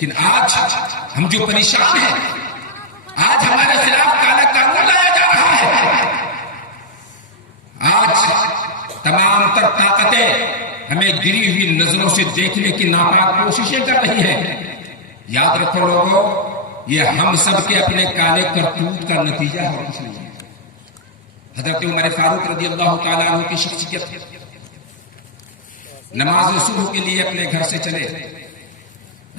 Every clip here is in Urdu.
لیکن آج ہم جو پریشان ہیں، آج ہمارے خلاف کالا قانون لایا جا رہا ہے، آج تمام تر طاقتیں ہمیں گری ہوئی نظروں سے دیکھنے کی ناپاک کوششیں کر رہی ہیں۔ یاد رکھو لوگوں، یہ ہم سب کے اپنے کالے کرتوت کا نتیجہ ہے، کچھ نہیں ہے۔ حضرت عمر فاروق رضی اللہ تعالیٰ عنہ کی شخصیت، نماز صبح کے لیے اپنے گھر سے چلے،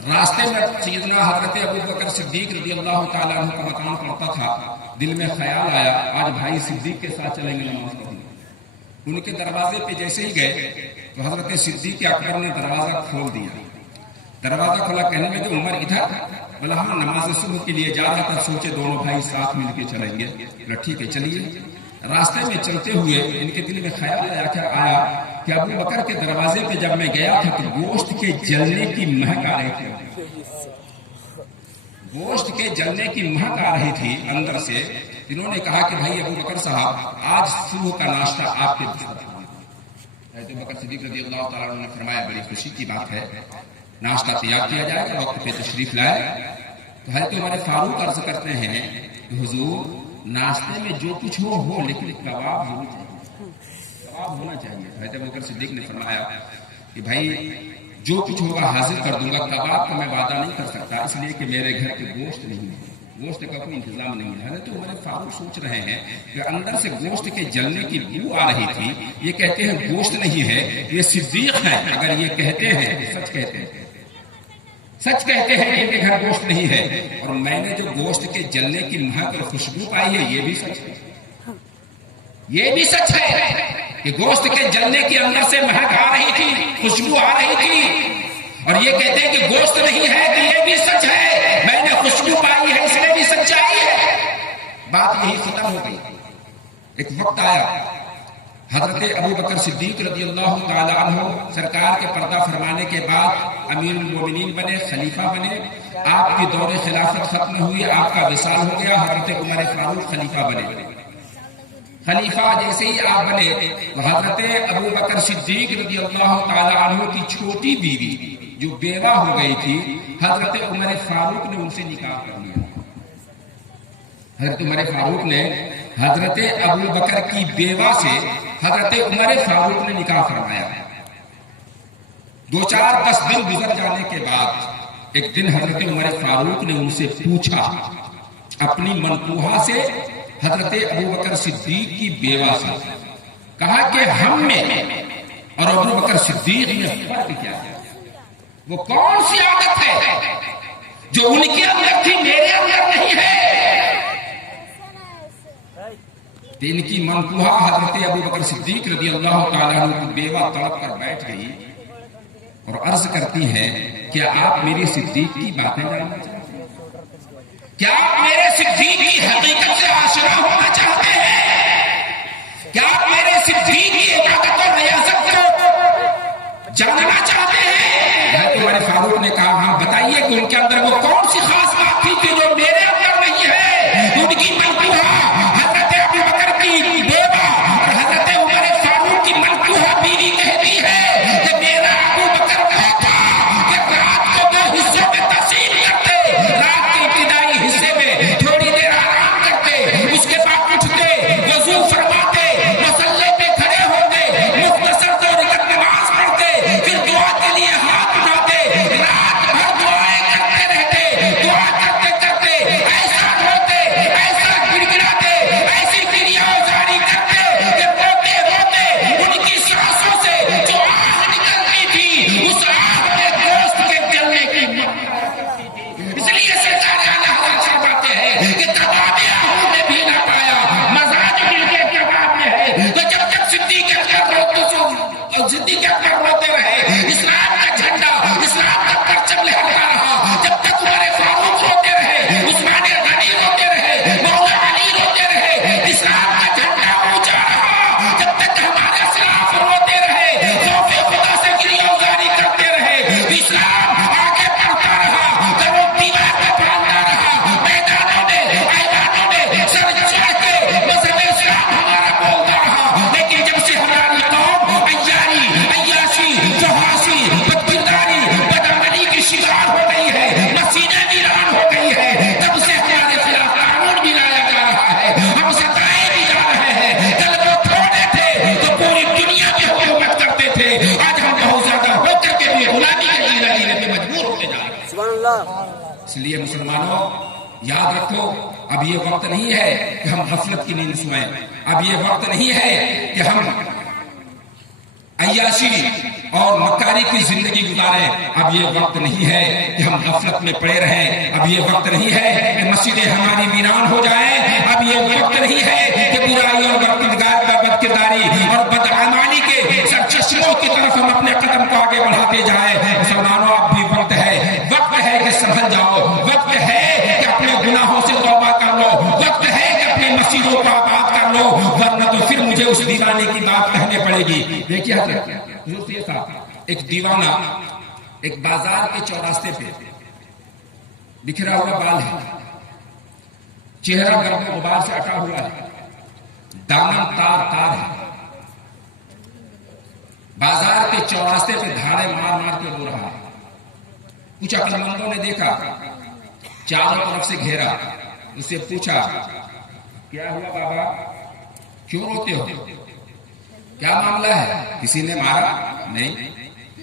راستے میں سیدنا حضرت ابو بکر صدیق رضی اللہ تعالیٰ عنہ کا مقام پڑتا تھا، دل میں خیال آیا آج بھائی صدیق کے ساتھ چلیں گے نماز پڑھنے۔ ان کے دروازے پہ جیسے ہی گئے تو حضرت صدیق اکبر نے دروازہ کھول دیا۔ دروازہ کھولا، کہنے لگے عمر ادھر؟ بولا ہاں، نماز صبح کے لیے جا رہا تھا، سوچے دونوں بھائی ساتھ مل کے چلیں گے۔ بولا ٹھیک ہے چلیے۔ راستے میں چلتے ہوئے ان کے دل میں خیال آیا کہ ابو بکر کے دروازے پہ جب میں گیا تھا تو گوشت کے جلنے کی مہک آ رہی تھی، گوشت کے جلنے کی مہک آ رہی تھی اندر سے۔ انہوں نے کہا کہ بھائی ابو بکر صاحب، آج صبح کا ناشتہ آپ کے بستر پر۔ حضرت ابو بکر صدیق رضی اللہ تعالیٰ عنہ نے فرمایا بڑی خوشی کی بات ہے، ناشتہ تیار کیا جائے گا، وقت پہ تشریف لائے۔ تو حضرت عمر فاروق عرض کرتے ہیں کہ حضور ناشتے میں جو کچھ ہو لیکن کباب ہونا چاہیے، کباب ہونا چاہیے۔ حضرت ابو بکر صدیق نے فرمایا کہ بھائی جو کچھ ہوگا حاضر کر دوں گا، کباب کا میں وعدہ نہیں کر سکتا، اس لیے کہ میرے گھر کے گوشت نہیں ہے، گوشت کا کوئی انتظام نہیں ہے۔ حضرت عمر فاروق سوچ رہے ہیں کہ اندر سے گوشت کے جلنے کی بو آ رہی تھی، یہ کہتے ہیں گوشت نہیں ہے، یہ صدیق ہے۔ اگر یہ کہتے ہیں تو سچ کہتے ہیں، سچ کہتے ہیں کہ ان کے گھر گوشت نہیں ہے، اور میں نے جو گوشت کے جلنے کی مہک اور خوشبو پائی ہے یہ بھی سچ ہے، یہ بھی سچ ہے کہ گوشت کے جلنے کی اندر سے مہک آ رہی تھی، خوشبو آ رہی تھی، اور یہ کہتے ہیں کہ گوشت نہیں ہے تو یہ بھی سچ ہے، میں نے خوشبو پائی ہے، اس میں بھی سچائی ہے۔ بات یہی ختم ہو گئی۔ ایک وقت آیا، حضرت ابو بکر صدیق رضی اللہ تعالی عنہ سرکار کے پردہ فرمانے کے بعد امیر المومنین بنے، خلیفہ بنے، آپ کی دور خلافت ختم ہوئی، آپ کا وصال ہو گیا، حضرت عمر فاروق خلیفہ بنے۔ خلیفہ جیسے ہی آپ بنے تو حضرت ابو بکر صدیق رضی اللہ تعالی عنہ کی چھوٹی بیوی جو بیوہ ہو گئی تھی، حضرت عمر فاروق نے ان سے نکاح کر لیا۔ حضرت عمر فاروق نے حضرت ابو بکر کی بیوہ سے حضرت عمر فاروق نے نکاح فرمایا۔ 2-4-10 دن گزر جانے کے بعد ایک دن حضرت عمر فاروق نے ان سے پوچھا، اپنی منقوہہ سے، حضرت ابو بکر صدیق کی بیوہ سے، کہا کہ ہم میں اور ابو بکر صدیق میں فرق کیا ہے؟ وہ کون سی عادت ہے جو ان کے اندر تھی میرے اندر نہیں ہے؟ ان کی منقوہہ حضرت ابو بکر صدیق رضی اللہ تعالیٰ عنہ کی بیوہ تڑپ کر بیٹھ گئی اور عرض کرتی ہے کیا آپ میری صدیق کی باتیں جاننا چاہتے ہیں؟ کیا آپ میرے صدیق کی حقیقت سے آشنا ہونا چاہتے ہیں؟ کیا آپ میرے صدیق کی عبادت اور ریاست کو جاننا چاہتے ہیں؟ حضرت عمر فاروق نے کہا ہاں بتائیے کہ ان کے اندر وہ کون سی خاص بات تھی کہ جو میرے اندر نہیں ہے؟ ان کی منقوہہ حضرت ابو بکر کی بیوہ اور حضرت عمر فاروق کی منقوہہ بیوی کہتی ہے کہ میرا ابو بکر کہتا کہ رات کو 2 حصوں میں تقسیم کرتے، رات کے ابتدائی حصے میں تھوڑی دیر آرام کرتے لیے مسلمانوں یاد رکھو، اب یہ وقت نہیں ہے کہ ہم غفلت کی نیند سوئیں، اب یہ وقت نہیں ہے کہ ہم عیاشی اور مکاری کی زندگی گزاریں، اب یہ وقت نہیں ہے کہ ہم غفلت میں پڑے رہیں، اب یہ وقت نہیں ہے کہ مسجدیں ہماری ویران ہو جائیں، اب یہ وقت نہیں ہے کہ برائی اور بد کرداری اور بدعمالی کے سرچشموں کی طرف ہم اپنے قدم کو آگے بڑھاتے جائیں۔ مسلمانوں اب بھی وقت ہے کہ سنبھل جاؤ، وقت ہے کہ اپنے گناہوں سے توبہ کر لو، وقت ہے کہ اپنی مسجدوں کو آباد کر لو، ورنہ تو پھر مجھے اس دیوانے کی بات کہنے پڑے گی۔ دیکھیے ایک دیوانہ ایک بازار کے چوراستے پہ بکھرا ہوا بال ہے، چہرہ گرد و غبار سے اٹا ہوا ہے، دامن تار تار ہے، بازار کے چوراستے پہ دھاڑے مار مار کے رو رہا ہے۔ کچھ عقل مندوں نے دیکھا، چاروں طرف سے گھیرا، اس سے پوچھا کیا ہوا بابا، کیوں روتے ہو، کیا معاملہ ہے؟ کسی نے مارا؟ نہیں۔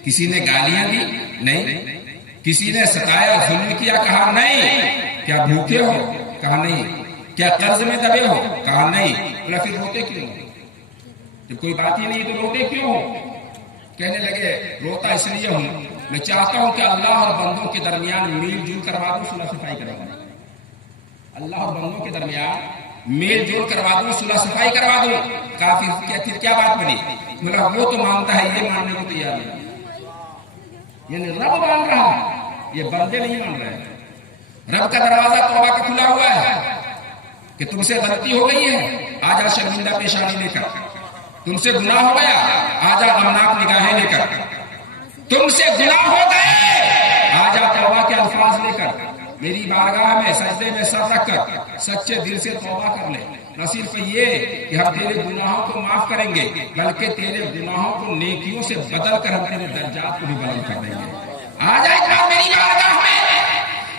کسی نے گالیاں دی؟ نہیں۔ کسی نے ستایا ظلم کیا؟ کہا نہیں۔ کیا بھوکے ہو؟ کہا نہیں۔ کیا قرض میں دبے ہو؟ کہا نہیں۔ اللہ پھر روتے کیوں؟ جب کوئی بات ہی نہیں تو روتے کیوں ہو؟ کہنے لگے روتا اس لیے ہوں، میں چاہتا ہوں کہ اللہ اور بندوں کے درمیان میل جول کروا دوں، صلح صفائی کروا دوں، اللہ اور بندوں کے درمیان میل جول کروا دوں، صلح صفائی کروا دوں۔ پھر کیا بات بنی؟ بولا وہ تو مانتا ہے، یہ ماننے کو تیار نہیں، یعنی رب مان رہا ہے، یہ بندے نہیں مان رہے ہیں۔ رب کا دروازہ توبہ کا کھلا ہوا ہے کہ تم سے غلطی ہو گئی ہے، آجا شرمندہ پیشانی لے کر، تم سے گناہ ہو گیا، آجا غمناک نگاہیں لے کر، تم سے گناہ ہو گئے، آجا توبہ کے الفاظ لے کر، میری بارگاہ میں سجدے میں سر رکھ کر سچے دل سے توبہ کر لے۔ نہ صرف یہ کہ ہم تیرے گناہوں کو معاف کریں گے، بلکہ تیرے گناہوں کو نیکیوں سے بدل کر ہم تیرے درجات کو بھی بلند کر دیں گے۔ آ جائے گا میری بارگاہ میں،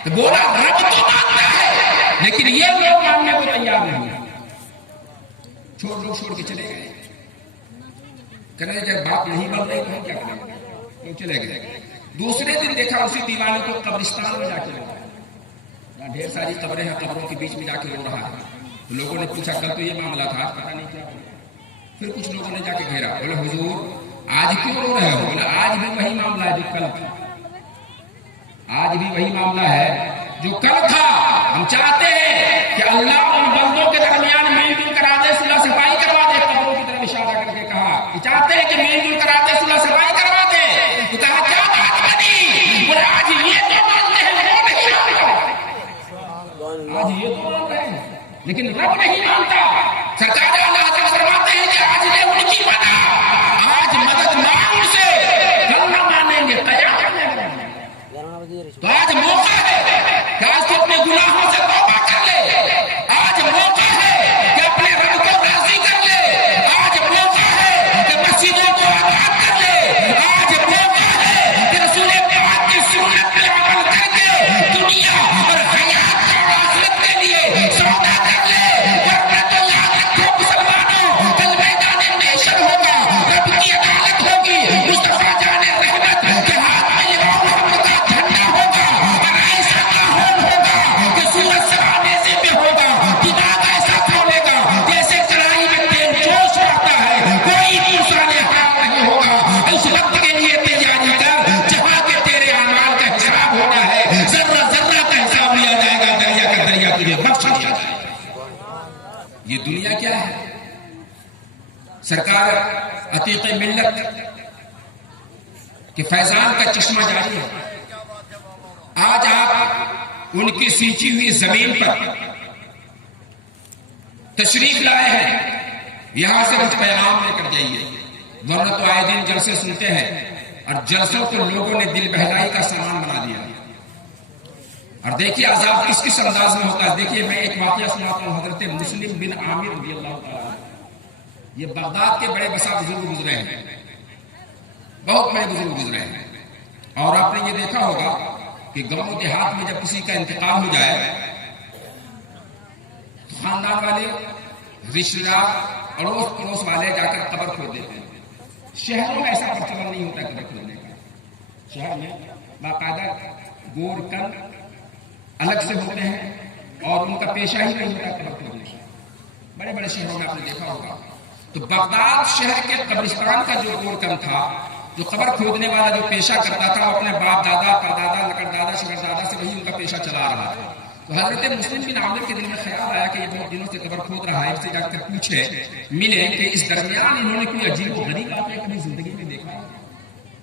تو بولا رب تو مانتا ہے، لیکن یہ لوگ ماننے کو تیار نہیں ہے۔ لوگ چھوڑ کے چلے گئے، کہنے جب بات نہیں بن رہی تو ہم کیا کریں گے، لوگ چلے گئے۔ دوسرے دن دیکھا اسی دیوانے کو قبرستان میں جا کے رو رہا ہے، ڈھیر ساری قبریں ہیں، قبروں کے بیچ میں جا کے رو رہا ہے۔ تو لوگوں نے پوچھا کل تو یہ معاملہ تھا، آج پتہ نہیں کیا ہوا۔ پھر کچھ لوگوں نے جا کے گھیرا، بولے حضور آج کیوں رو رہے ہو؟ بولے آج بھی وہی معاملہ ہے جو کل تھا، آج بھی وہی معاملہ ہے جو کل تھا۔ ہم چاہتے ہیں کہ اللہ ان بندوں کے درمیان میل جل کرا دے، صلح صفائی کروا دے۔ قبروں کی طرف اشارہ کر کے کہا کہ چاہتے ہیں کہ میل جل کرا دے، صلح صفائی کروا دے۔ تو کہا کیا بات بنی؟ بولے آج یہ تو مانتے ہیں، وہ نہیں مانتے، آج یہ تو مان رہے ہیں لیکن رب نہیں مانتا۔ سرکار اعلیٰ حضرت فرماتے ہیں کہ آج نے ان کی مانا، آج مدد مانگ سے، کل نہ مانیں گے، قیامت میں مانیں گے۔ تو آج موقع ہے کہ آج تو اپنے گناہوں سے توبہ کر لے، آج موقع ہے کہ اپنے رب کو راضی کر لے، آج موقع ہے کہ مسجدوں کو آباد کر لے، آج موقع ہے کہ رسول پاک کی سنت پہ عمل کر کے دنیا اور حیات اور آخرت کے لیے سودا کر لے۔ ورنہ تو یاد رکھو مسلمانوں، کل میدان محشر ہوگا، رب کی عدالت ہوگی، مصطفیٰ جان رحمت کے ہاتھ میں امام محمد کا جھنڈا ہوگا، اور ایسا ماحول ہوگا کہ سورج سرانے پہ ہوگا، دماغ ایسا کھولے گا جیسے کڑاہی میں تیل جوش رہتا ہے، کوئی انسان حال نہیں ہوگا۔ اس وقت کے لیے تیاری کر جہاں کے تیرے اعمال کا حساب ہونا ہے، ذرہ ذرہ کا حساب لیا جائے گا، دریا کا دریا تجھے بخش دیا جائے گا۔ یہ دنیا کیا ہے؟ سرکار عتیق ملت کہ فیضان کا چشمہ جاری ہے۔ آج آپ ان کی سینچی ہوئی زمین پر تشریف لائے ہیں، یہاں سے کچھ پیغام لے کر جائیے، ورنہ تو آئے دن جلسے سنتے ہیں اور جلسوں کو لوگوں نے دل بہلائی کا سامان بنا دیا۔ اور دیکھیے عذاب کس کس انداز میں ہوتا ہے۔ دیکھیے میں ایک واقعہ سناتا ہوں، حضرت مسلم بن عامر رضی اللہ تعالیٰ، یہ بغداد کے بڑے بسا بزرگ گزرے ہیں، بہت بڑے بزرگ گزرے ہیں۔ اور آپ نے یہ دیکھا ہوگا کہ گاؤں دیہات میں جب کسی کا انتقال ہو جائے تو خاندان والے، رشتے دار، اڑوس پڑوس والے جا کر قبر کھود دیتے ہیں۔ شہروں میں ایسا پرچلن نہیں ہوتا قبر کھودنے کا، شہر میں باقاعدہ گور کن الگ سے ہوتے ہیں اور ان کا پیشہ ہی نہیں ہوتا قبر کھودنے کا. بڑے بڑے شہروں میں آپ نے دیکھا ہوگا. تو بغداد شہر کے قبرستان کا جو گورکن تھا، جو قبر کھودنے والا جو پیشہ کرتا تھا، وہ اپنے باپ دادا پردادا لکڑدادا شکردادا سے وہی ان کا پیشہ چلا رہا تھا. تو حضرت مسلم بن عامر کے دل میں خیال آیا کہ یہ بہت دنوں سے قبر کھود رہا ہے، اس سے جا کر پوچھے ملے کہ اس درمیان انہوں نے کوئی عجیب و غریب واقعہ کبھی زندگی میں دیکھا ہے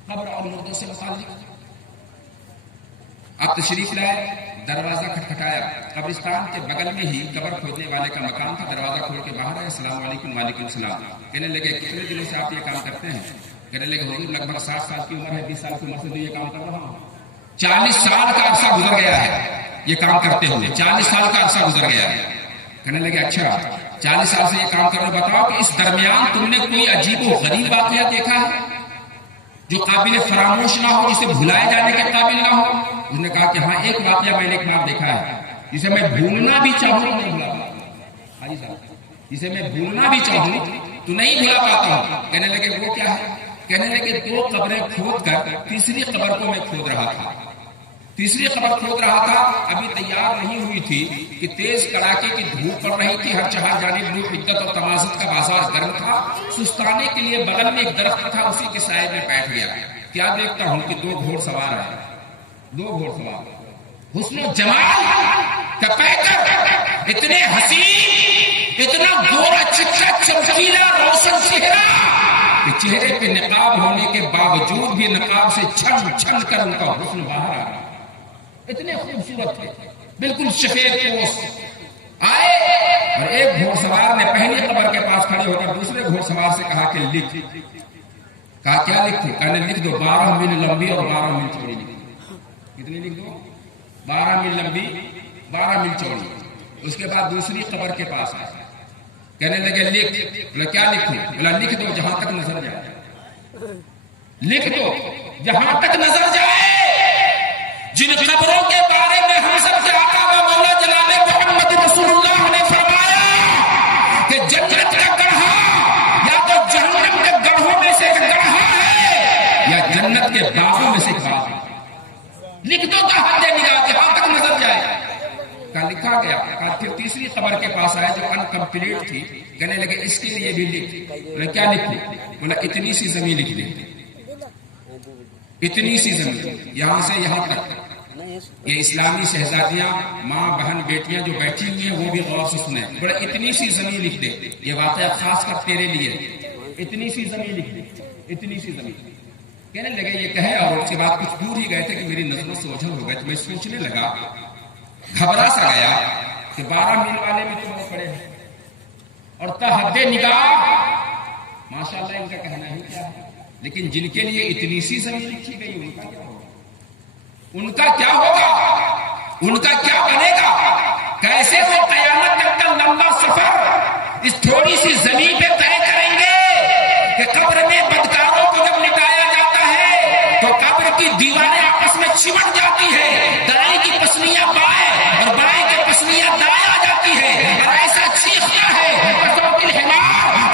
قبر اور مردوں سے متعلق. آپ تشریف لائے، دروازہ کھٹکھٹایا. قبرستان کے بغل میں ہی قبر کھودنے والے کا مکان تھا. دروازہ کھول کے باہر آئے، السلام علیکم. وعلیکم السلام. کہنے لگے کتنے دنوں سے آپ یہ کام کرتے ہیں؟ کہنے لگے حضور لگ بھگ 60 سال کی عمر ہے، 20 سال کی عمر سے تو یہ کام کر رہا ہوں. 40 سال کا عرصہ گزر گیا ہے یہ کام کرتے ہوئے، 40 سال کا عرصہ گزر گیا ہے. کہنے لگے اچھا 40 سال سے یہ کام کر رہے، بتاؤ کہ اس درمیان تم نے کوئی عجیب و غریب واقعہ دیکھا ہے جو قابل فراموش نہ ہو، جسے بھلائے جانے کے قابل نہ ہو؟ اس نے کہا کہ ہاں ایک واقعہ میں نے ایک بار دیکھا ہے جسے میں بھولنا بھی چاہوں تو نہیں بھلا پاتا. حاجی صاحب جسے میں بھولنا بھی چاہوں تو نہیں بھلا پاتا ہوں. کہنے لگے وہ کیا ہے؟ کہنے لگے 2 قبریں کھود کر تیسری قبر کو میں کھود رہا تھا. تیسری قبر کھود رہا تھا، ابھی تیار نہیں ہوئی تھی کہ تیز کڑاکے کی دھوپ پڑ رہی تھی. ہر چہار جانب لوگ حدت اور تمازت کا بازار گرم تھا. سستانے کے لیے بغل میں ایک درخت تھا، اسی کے سائے میں بیٹھ گیا. کیا دیکھتا ہوں کہ 2 گھوڑ سوار ہیں. 2 گھوڑ سوار، حسن و جمال کا پیکر، اتنے حسین، اتنا گورا چٹا چمکیلا روشن چہرہ کہ چہرے پہ نقاب ہونے کے باوجود بھی نقاب سے چھن چھن کر ان کا حسن باہر آ رہا. اتنے خوبصورت تھے، بالکل سفید پوست. آئے اور ایک گھوڑ سوار نے پہلی قبر کے پاس کھڑے ہو کر دوسرے گھوڑ سوار سے کہا کہ لکھ. کہا کیا لکھو؟ کہنے لکھ دو 12 میل لمبی اور 12 میل چوڑی. کتنی لکھ دو؟ 12 میل لمبی 12 میل چوڑی. اس کے بعد دوسری قبر کے پاس آئے، کہنے لگے لکھ. بولا کیا لکھوں؟ بولا لکھ دو جہاں تک نظر جائے. لکھ دو جہاں تک نظر جائے. جن قبروں کے بارے میں ہم سب سے آقا و مولا جناب محمد رسول اللہ نے فرمایا کہ جنت کا گڑھا یا تو جہنم کے گڑھوں میں سے ایک گڑھا ہے یا جنت کے باغوں میں سے ایک باغ ہے. لکھ دو کا حد نگاہ جہاں تک نظر جائے. کا لکھا گیا. پھر تیسری قبر کے پاس آئے جو انکمپلیٹ تھی. کہنے لگے اس کے لیے بھی لکھ. بولا کیا لکھوں؟ بولا اتنی سی زمین لکھ دے. اتنی سی زمین یہاں سے یہاں تک. یہ اسلامی شہزادیاں، ماں بہن بیٹیاں جو بیٹھی ہوئی ہیں وہ بھی غور سے سنیں. بڑا اتنی سی زمین لکھ دے. یہ واقعہ خاص کر تیرے لیے. اتنی سی زمین لکھ دے. اتنی سی زمین. کہنے لگے یہ کہے اور اس کے بعد کچھ دور ہی گئے تھے کہ میری نظروں سے اوجھل ہو گئے. تو میں سوچنے لگا، گھبرا سا گیا کہ 12 میل والے بھی تو بہت بڑے ہیں اور تحد نگاہ ماشاءاللہ ان کا کہنا ہی کیا ہے. لیکن جن کے لیے اتنی سی زمین لکھی گئی ان کا کیا ہوگا؟ ان کا کیا ہوگا؟ ان کا کیا بنے گا؟ کیسے وہ قیامت تک کا لمبا سفر اس تھوڑی سی زمین پہ طے کریں گے کہ قبر میں بدکاروں کو جب لٹایا جاتا ہے تو قبر کی دیواریں آپس میں چمٹ جاتی ہے. دائیں کی پسلیاں بائیں اور بائیں کی پسلیاں دائیں آ جاتی ہے اور ایسا چیختا ہے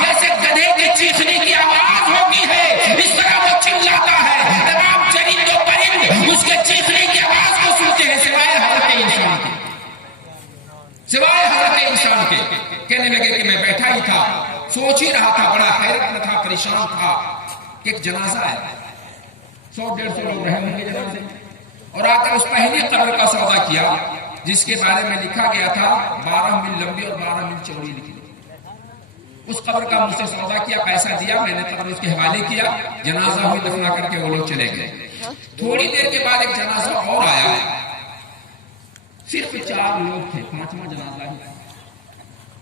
جیسے گدھے کے چیخنے کی آواز ہوتی ہے. اس طرح وہ چلاتا ہے. تمام چرند و پرند اس کے چیخنے کی آواز کو سنتے ہیں سوائے حضرت انسان کے. سوائے حضرت انسان کے. کہنے لگے کہ میں بیٹھا ہی تھا، سوچ ہی رہا تھا، بڑا حیرت میں تھا، پریشان تھا کہ ایک جنازہ ہے. 100-150 لوگ رہے ہوں گے جنازے میں. اور آ کر اس پہلی قبر کا سودا کیا جس کے بارے میں لکھا گیا تھا 12 میل لمبی اور 12 میل چوڑی لکھی. اس قبر کا مجھ سے سودا کیا، پیسہ دیا، میں نے قبر اس کے حوالے کیا. جنازہ ہوئی، دفنا کر کے وہ لوگ چلے گئے. تھوڑی دیر کے بعد ایک جنازہ اور آیا. صرف 4 لوگ تھے، 5واں جنازہ ہی.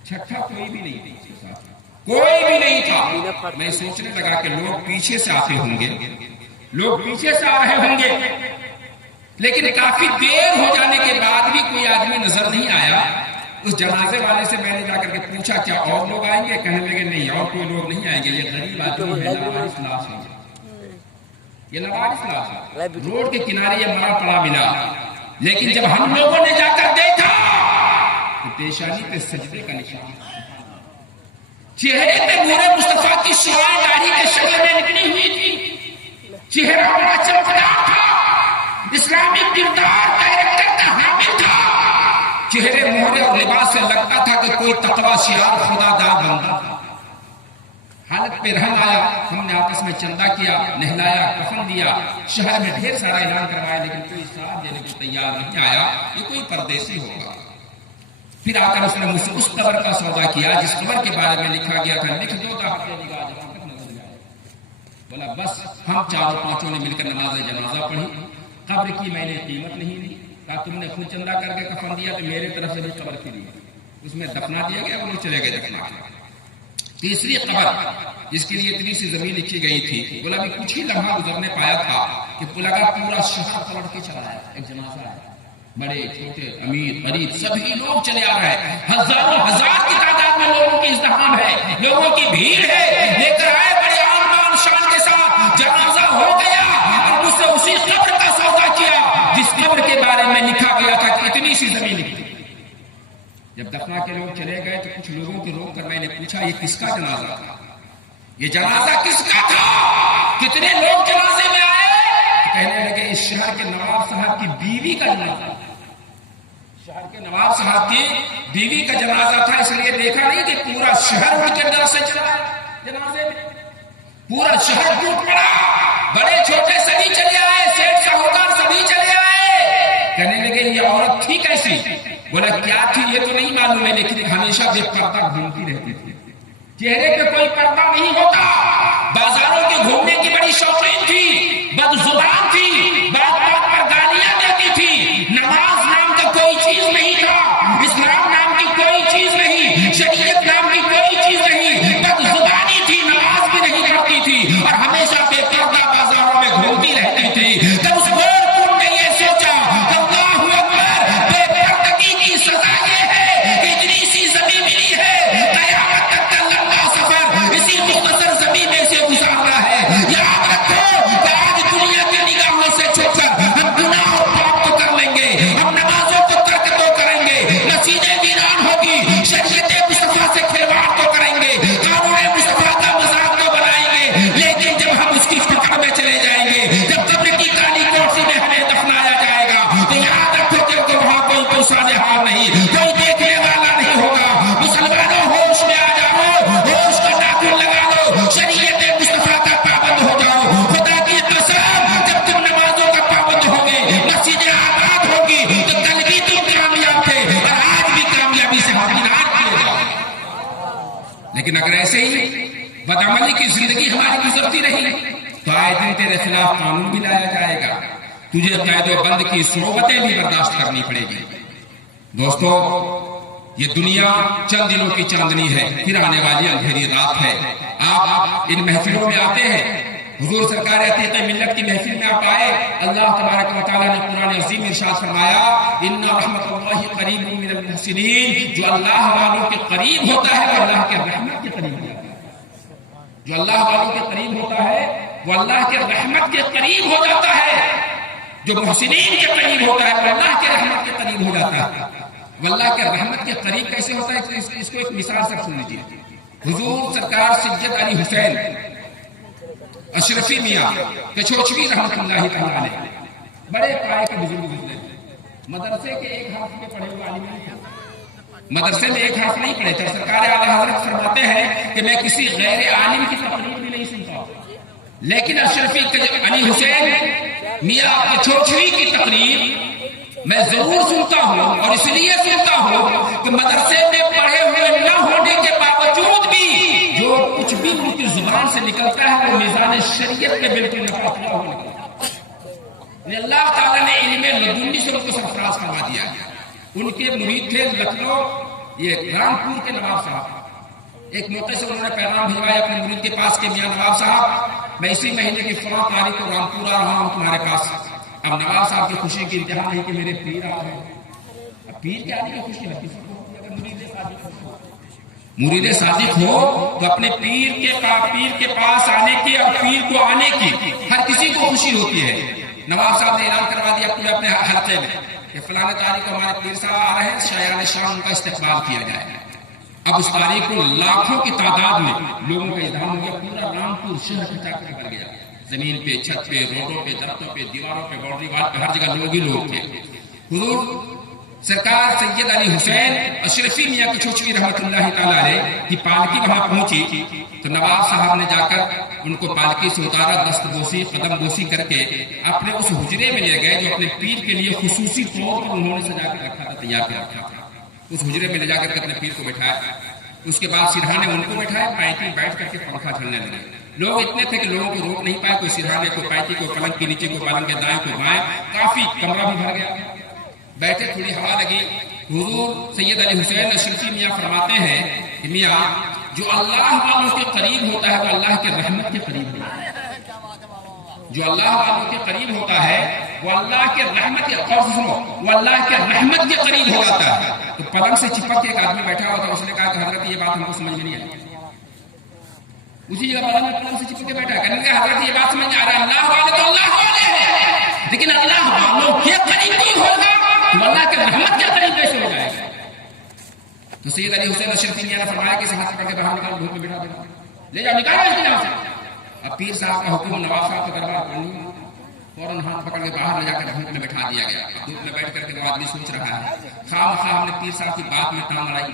چھٹا کوئی بھی نہیں تھا، کوئی بھی نہیں تھا. میں سوچنے لگا کہ لوگ پیچھے سے آتے ہوں گے، لوگ پیچھے سے آ رہے ہوں گے. لیکن کافی دیر ہو جانے کے بعد بھی کوئی آدمی نظر نہیں آیا. اس جنازے والے سے میں نے جا کر کے پوچھا کیا اور لوگ آئیں گے؟ کہنے لگے نہیں اور کوئی لوگ نہیں آئیں گے. یہ غریب آدمی ہے، لوارث لاش ہے. یہ لوارث لاش ہے، روڈ کے کنارے یہ مرا پڑا ملا. لیکن جب ہم لوگوں نے جا کر دیکھا تو پیشانی پہ سجدے کا نشان، چہرے پہ نور مصطفیٰ کی شعاع داڑھی کے شکل میں نکلی ہوئی تھی. چہرہ بڑا چمکدار تھا، اسلامی کردار کیریکٹر کا حامل تھا. چہرے مہرے اور لباس سے لگتا تھا کہ کوئی تقوی شیار خدا دار بندہ تھا۔ حالت پہ رحم آیا، ہم نے آپس میں چندہ کیا، نہلایا، کفن دیا، شہر میں ڈھیر سارا اعلان کروایا، لیکن کوئی ساتھ دینے کو تیار نہیں آیا، یہ کوئی پردیسی ہوگا۔ پھر آ کر اس نے مجھ سے اس قبر کا سودا کیا جس قبر کے بارے میں لکھا گیا تھا، لکھ دو تاکہ نگاہ جہاں تک نظر جائے۔ بولا بس۔ ہم چاروں پانچوں نے مل کر نماز جنازہ پڑھی، قبر کی میں نے قیمت نہیں دی، کہا تم نے خود چندہ کر کے کفن دیا تو میرے طرف سے بھی قبر کی دی، اس میں دفنا دیا گیا، وہ لوگ چلے گئے دفنا کے۔ تیسری قبر جس کے لیے اتنی سی زمین لکھی گئی تھی، بولا ابھی کچھ ہی لمحہ گزرنے پایا تھا کہ لگا پورا شہر پلٹ کے چلا ہے، ایک جنازہ ہے، بڑے چھوٹے امیر غریب سبھی لوگ چلے آ رہے ہیں، ہزاروں ہزار کی تعداد میں لوگوں کی ازدحام ہے، لوگوں کی بھیڑ ہے، لے کر آئے بڑے عام شان کے ساتھ، جنازہ ہو گیا اور اس سے اسی قبر کا سودا کیا جس قبر کے بارے میں لکھا گیا تھا کہ اتنی سی زمین لکھی۔ جب دفنا کے لوگ چلے گئے تو کچھ لوگوں کو روک کر میں نے پوچھا یہ کس کا جنازہ تھا، یہ جنازہ کس کا تھا، کتنے لوگ جنازے میں آئے؟ کہنے لگے اس شہر کے نواب صاحب کی بیوی کا جنازہ تھا، شہر کے نواب صاحب کی بیوی کا جنازہ تھا، اس لیے دیکھا نہیں کہ پورا شہر ان کے ڈر سے چلا جنازے میں، پورا شہر ٹوٹ پڑا، بڑے چھوٹے سبھی چلے آئے، سیٹ ساہوکار سبھی چلے آئے۔ کہنے لگے یہ عورت تھی کیسی؟ بولا کیا تھی یہ تو نہیں معلوم ہے، لیکن ہمیشہ بے پردہ گھومتی رہتی تھی، چہرے پہ کوئی پردہ نہیں ہوتا، بازاروں کے گھومنے کی بڑی شوقین تھی، بد زبان تھی، بات بات پر گالیاں دیتی تھی، نماز نام کا کوئی چیز نہیں تھا، اسلام نام کی کوئی چیز نہیں، شریعت نام کی کوئی چیز نہیں، بد زبانی تھی، نماز بھی نہیں پڑھتی تھی اور ہمیشہ بے پردہ بازاروں میں گھومتی رہتی تھی۔ جب اس گور نے یہ سوچا اللہ اکبر، بے پردگی کی سزا یہ ہے کہ اتنی سی زمین ملی ہے، قیامت تک کا لمبا سفر اسی مختصر زمین میں سے گزارنا ہے۔ یاد رکھو کہ آج دنیا کی نگاہوں سے چھپ کر ہم گناہ اور پاپ تو کر لیں گے، ہم نمازوں کو ترک تو کریں گے، مسجدیں ویران ہوگی، شریعت مصطفیٰ سے کھلواڑ تو کریں گے، قانون مصطفیٰ کا مذاق تو بنائیں گے، لیکن جب ہم اس کی پکڑ میں چلے جائیں گے، جب قبر کی کالی کوٹھی میں ہمیں دفنایا جائے گا تو یاد رکھو کہ وہاں کوئی پوسانے حال نہیں، کوئی دیکھنے والا نہیں ہوگا۔ مسلمانوں ہوش میں آ جاؤ، ہوش کا ناخن لگا لو، شریعت مصطفیٰ کا پابند ہو جاؤ۔ خدا کی قسم جب تم نمازوں کا پابند ہوگے، مسجدیں آباد ہوگی تو کل بھی تم کامیاب تھے اور آج بھی کامیابی سے ہمکنار کیے جاؤ۔ لیکن اگر ایسے ہی بدعملی کی زندگی ہماری گزرتی رہی تو آئے دن تیرے خلاف قانون بھی لایا جائے گا، تجھے قید و بند کی صعوبتیں بھی برداشت کرنی پڑے گی۔ دوستو یہ دنیا چند دنوں کی چاندنی ہے، پھر آنے والی اندھیری رات ہے۔ آپ ان محفلوں میں آتے ہیں، حضور سرکار عتیق ملت کی محفل میں آپ آئے، اللہ تبارک و تعالیٰ نے قرآن عظیم ارشاد فرمایا ان رحمت اللہ قریب من المحسنین، جو اللہ والوں کے قریب ہوتا ہے وہ اللہ کے رحمت کے قریب ہوتا ہے، جو اللہ والوں کے قریب ہوتا ہے وہ اللہ کے رحمت کے قریب ہو جاتا ہے، جو محسنین کے قریب ہوتا ہے وہ اللہ کے رحمت کے قریب ہو جاتا ہے۔ وہ اللہ کے رحمت کے قریب کیسے ہوتا ہے اس کو ایک مثال سے سن لیجیے۔ حضور سرکار سید علی حسین اشرفی میاں کچوچوی رحمۃ اللہ تعالیٰ علیہ بڑے پائے کے بزرگ گزرے، مدرسے کے ایک حرف میں پڑھے ہوئے عالم نہیں تھے، مدرسے میں ایک حرف نہیں پڑھے تھے۔ سرکار اعلیٰ حضرت فرماتے ہیں کہ میں کسی غیر عالم کی تقریر بھی نہیں سنتا، لیکن اشرفی علی حسین میاں کچوچوی کی تقریر میں ضرور سنتا ہوں، اور اس لیے سنتا ہوں کہ مدرسے میں پڑھے ہوئے نہ ہونے کے باوجود بھی جو کچھ بھی ان کی زبان سے نکلتا ہے وہ میزان شریعت کے بالکل نفاذ ہوا نکلتا ہے۔ اللہ تعالیٰ نے علم لدنی سے ان کو سرفراز فرما دیا۔ ان کے مرید تھے لکھنؤ یہ رامپور کے نواب صاحب، ایک موقع سے انہوں نے پیغام بھیجوایا اپنے مرید کے پاس کہ میاں نواب صاحب میں اسی مہینے کی فلاں تاریخ کو رامپور آ رہا ہوں تمہارے پاس۔ اب نواب صاحب کی خوشی کی انتہا نہیں کہ میرے پیر آ رہے ہیں۔ اب پیر کے آنے کی خوشی ہے کسی کو، اگر مرید صادق ہو تو اپنے پیر کے پاس آنے کی اور پیر کو آنے کی ہر کسی کو خوشی ہوتی ہے۔ نواب صاحب نے اعلان کروا دیا پورے اپنے حلقے میں کہ فلاں تاریخ کو ہمارے پیر صاحب آ رہے ہیں، شایان شان کا استقبال کیا جائے۔ اب اس تاریخ کو لاکھوں کی تعداد میں لوگوں کا اظہار ہو گیا، پورا رامپور شہر کچا کر بھر گیا، زمین پہ، چھت پہ، روڈوں پہ، درختوں پہ، دیواروں پہ، باؤنڈری وال پہ، ہر جگہ لوگ ہی لوگ تھے۔ حضور سرکار سید علی حسین اشرفی میاں کی چوچوی رحمت اللہ تعالی علیہ کی پالکی وہاں پہنچی تو نواب صاحب نے جا کر ان کو پالکی سے اتارا، دست بوسی قدم بوسی کر کے اپنے اس حجرے میں لے گئے جو اپنے پیر کے لیے خصوصی طور پر انہوں نے سجا کے رکھا تھا، تیار کر رکھا تھا۔ اس حجرے میں لے جا کر اپنے پیر کو بٹھایا، اس کے بعد سرہانے ان کو بٹھایا، پینتی بیٹھ کر کے پنکھا چلنے لگے۔ لوگ اتنے تھے کہ لوگوں کو روک نہیں پائے، کوئی سرہانے کو پینتی کو پلنگ کے نیچے کو پلنگ کے دائیں کو بائیں، کافی کمرہ بھی بھر گیا۔ بیٹھے، تھوڑی ہوا لگی، حضور سید علی حسین اشرفی میاں فرماتے ہیں کہ میاں جو اللہ والوں کے قریب ہوتا ہے وہ اللہ کے رحمت کے قریب ہوتا ہے، جو اللہ والوں کے قریب ہوتا ہے وہ اللہ کے رحمت کے وہ اللہ کے رحمت کے قریب ہو جاتا ہے۔ تو پلنگ سے چپک کے ایک آدمی بیٹھا ہوا تھا، اس نے کہا کہ حضرت یہ بات ہم کو سمجھ میں نہیں آئی۔ اسی جگہ پلنگ سے چپک کے بیٹھا ہے، کہنے لگا حضرت یہ بات سمجھ میں آ رہا ہے، اللہ والے تو اللہ والے ہیں، لیکن اللہ والوں کے قریب نہیں ہوگا تو اللہ کے رحمت کے قریب کیسے ہو جائے گا؟ تو سید علی حسین اشرفی میاں نے فرمایا کہ اسے ہاتھ پکڑ کے باہر نکال، دھوپ میں بٹھا دینا، لے جاؤ، نکالو اس کے یہاں سے۔ اب پیر صاحب کا حکم، نواب صاحب کا دربار پڑھنی، فوراً ہاتھ پکڑ کے باہر لے جا کر دھوپ میں بٹھا دیا گیا۔ دھوپ میں بیٹھ کر کے وہ آدمی سوچ رہا ہے، خواہ مخواہ ہم نے پیر صاحب کی بات میں ٹانگ اڑائی،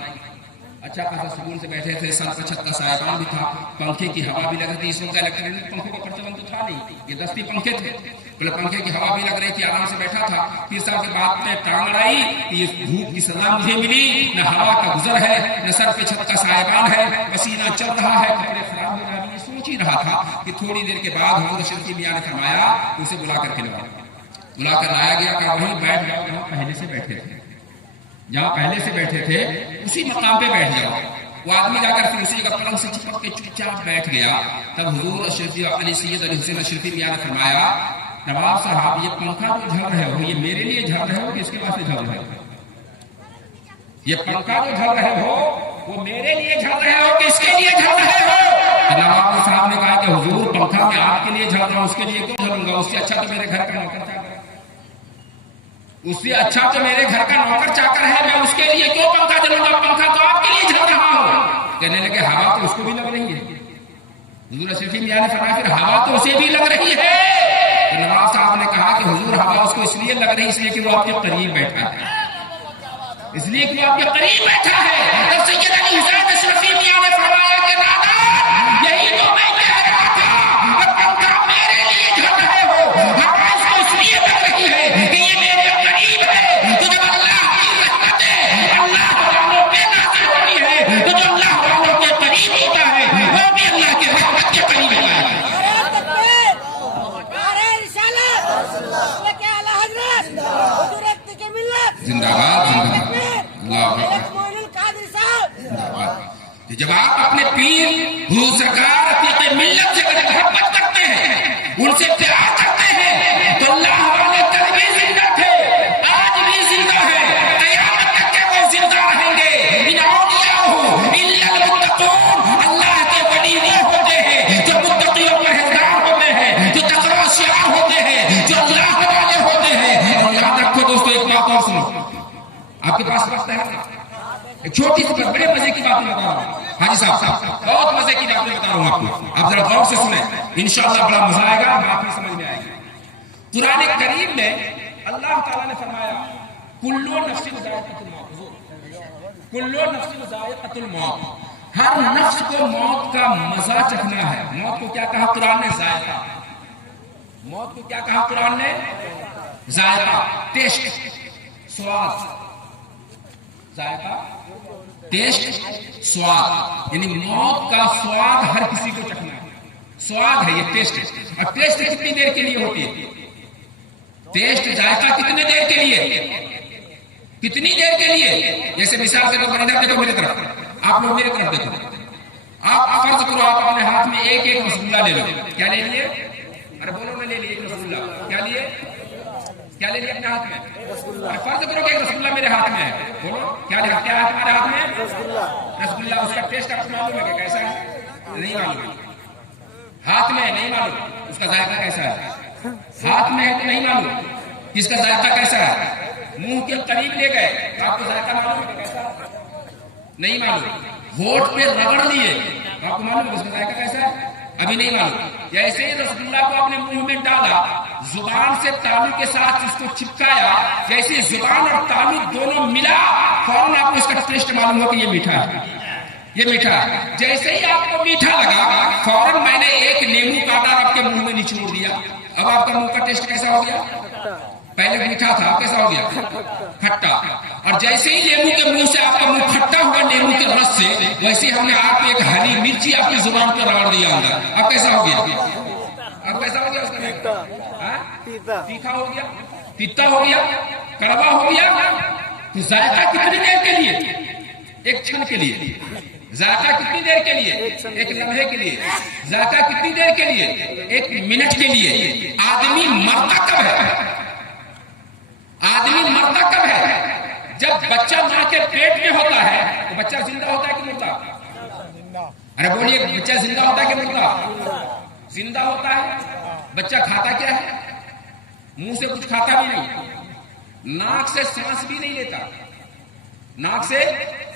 اچھا خاصا سکون سے بیٹھے تھے، سر پر چھت کا سایبان بھی تھا، پنکھے کی ہوا بھی لگ رہی تھی۔ اس وقت الیکٹرک پنکھوں کا پرچلن تو تھا نہیں، یہ دستی پنکھے تھے، بولے پنکھے کی ہوا بھی لگ رہی تھی، آرام سے بیٹھا تھا۔ پیر صاحب کی بات میں ٹانگ اڑائی، یہ دھوپ کی سزا مجھے ملی، نہ ہوا کا گزر ہے، نہ سر پہ چھت کا سایبان ہے، پسینہ چل رہا ہے، کپڑے خراب ہو رہے ہیں۔ یہ سوچ ہی رہا تھا کہ تھوڑی دیر کے بعد حضور اشرفی میاں نے فرمایا کہ اسے بلا کر کے بلا کر لایا گیا، کہ وہیں بیٹھ جاؤ جہاں پہلے سے بیٹھے تھے، جہاں پہلے سے بیٹھے تھے اسی مقام پہ بیٹھ جاؤ۔ وہ آدمی جا کر پھر اسی جگہ پلنگ سے چپک کے چپ چاپ بیٹھ گیا۔ تب حضور اشرفی علی سید علی حسین اشرفی میاں نے فرمایا، نواب صاحب یہ پنکھا جو جھل رہے ہو یہ میرے لیے جھل رہے ہو کہ اس کے واسطے جھل رہے ہو؟ یہ پنکھا جو جھل رہے ہو وہ میرے لیے جھل رہے ہو کہ اس کے لیے جھل رہے ہو؟ نواب صاحب نے کہا کہ حضور پنکھا میں آپ کے لیے جھل رہا ہوں، اس کے لیے کیوں جھلوں گا؟ اس سے اچھا تو میرے گھر کا نوکر چاکر ہے، اس سے اچھا تو میرے گھر کا نوکر چاکر ہے، میں اس کے لیے کیوں پنکھا جلوں گا؟ پنکھا تو آپ کے لیے جھل رہا ہوں۔ کہنے لگے ہوا تو اس کو بھی لگ رہی ہے۔ حضور اشرفی میاں نے فرمایا پھر ہوا تو اسے بھی لگ رہی ہے۔ تو نواب صاحب نے کہا کہ حضور ہوا اس کو اس لیے لگ رہی ہے اس لیے کہ وہ آپ کے قریب بیٹھا ہے، اس لیے کہ وہ آپ کے قریب بیٹھا ہے۔ تب سید علی حسین اشرفی میاں نے فرمایا کہ دادا یہی تو میں کہہ رہا تھا، پنکھا میرے لیے جھل رہے ہو، ہوا اس کو اس لیے لگ رہی ہے کہ یہ میرے قریب ہے۔ تو جب اللہ کی رحمتیں اللہ والوں پہ نازل ہوتی ہے تو جو اللہ والوں کے قریب ہوتا ہے وہ بھی اللہ کے رحمت کے قریب ہوتا ہے۔ زندہ باد، جب آپ اپنے پیر حضور سرکار عتیق ملت سے محبت کرتے ہیں، ان سے پیار کرتے ہیں، تو اللہ والے کل بھی زندہ تھے، آج بھی زندہ ہے، قیامت تک کے وہ زندہ رہیں گے۔ ان اولیاء الا المتقون، اللہ کے ولی وہ ہوتے ہیں جو متقی اور پرہیزگار ہوتے ہیں، جو تقوی شعار ہوتے ہیں، جو اللہ والے ہوتے ہیں۔ اور یاد رکھو دوستو ایک بات اور سنو، آپ کے پاس وقت ہے، ایک چھوٹی سی بڑے مزے کی بات میں بتا رہا ہوں، حاجی صاحب بہت مزے کی بات میں بتا رہا ہوں آپ کو، آپ ذرا غور سے سنیں، انشاءاللہ بڑا مزہ آئے گا، بات بھی سمجھ میں آئے گی۔ قرآن کریم میں اللہ تعالیٰ نے فرمایا کلو نفس ذائقۃ الموت، کلو نفس ذائقۃ الموت، ہر نفس کو موت کا مزہ چکھنا ہے۔ موت کو کیا کہا قرآن نے؟ ذائقہ۔ موت کو کیا کہا قرآن نے؟ ذائقہ، ٹیسٹ، سواد، ذائقہ، ٹیسٹ، سواد، یعنی موت کا سواد ہر کسی کو چکھنا ہے، سواد ہے یہ ٹیسٹ ہے۔ اور ٹیسٹ کتنی دیر کے لیے ہوتی ہے؟ ٹیسٹ ذائقہ کتنے دیر کے لیے؟ کتنی دیر کے لیے؟ جیسے مثال کے طور پر ادھر دیکھو میری طرف، آپ لوگ میری طرف دیکھو، آپ فرض کرو آپ اپنے ہاتھ میں ایک ایک رسگلہ لے لو، کیا لے لیے؟ ارے بولو میں لے لیے ایک رسگلہ، کیا لیے؟ کیا لے لیا اپنے ہاتھ میں؟ فرض کرو کہ ایک رسگلہ میرے ہاتھ میں ہے، بولو کیا لے؟ کیا ہے تمہارے ہاتھ میں؟ رسگلہ۔ اس کا ٹیسٹ آپ کو معلوم ہے کہ کیسا ہے؟ نہیں معلوم، ہاتھ میں ہے نہیں معلوم، اس کا ذائقہ کیسا ہے؟ ہاتھ میں ہے تو نہیں معلوم اس کا ذائقہ کیسا ہے۔ منہ کے قریب لے گئے آپ کو ذائقہ معلوم ہے کیسا؟ نہیں معلوم۔ ہونٹ پہ رگڑ لیے آپ کو معلوم ہے اس کا ذائقہ کیسا ہے؟ ابھی نہیں معلوم۔ یا ایسے ہی رسگلہ کو اپنے منہ میں ڈالا زبان سے تالو کے ساتھ اس کو چپکایا، جیسے زبان اور تالو دونوں ملا فوراً آپ کو اس کا ٹیسٹ معلوم ہو کہ یہ میٹھا ہے، یہ میٹھا ہے۔ جیسے ہی آپ کو میٹھا لگا فوراً میں نے ایک نیمبو کاٹا اور آپ کے منہ میں نچوڑ دیا، اب آپ کا منہ کا ٹیسٹ کیسا ہو گیا؟ پہلے میٹھا تھا، کیسا ہو گیا؟ کھٹا۔ اور جیسے ہی نیمبو کے منہ سے آپ کا منہ کھٹا ہوا نیمبو کے رس سے، ویسے ہم نے آپ کو ایک ہری مرچی آپ کی زبان پر رگڑ دیا اندر، اب کیسا ہو گیا؟ اب کیسا ہو گیا اس کا؟ تیکھا ہو گیا، تیتا ہو گیا، کڑوا ہو گیا۔ تو ذائقہ کتنی دیر کے لیے؟ ایک چھن کے لیے۔ ذائقہ کتنی دیر کے لیے؟ ایک لمحے کے لیے۔ ذائقہ کتنی دیر کے لیے؟ ایک منٹ کے لیے۔ آدمی مرتا کب ہے؟ آدمی مرتا کب ہے؟ جب بچہ ماں کے پیٹ میں ہوتا ہے تو بچہ زندہ ہوتا ہے کہ مرتا؟ ارے بولیے، بچہ زندہ ہوتا ہے کہ مرتا؟ زندہ ہوتا ہے۔ بچہ کھاتا کیا ہے؟ منہ سے کچھ کھاتا بھی نہیں، ناک سے سانس بھی نہیں لیتا، ناک سے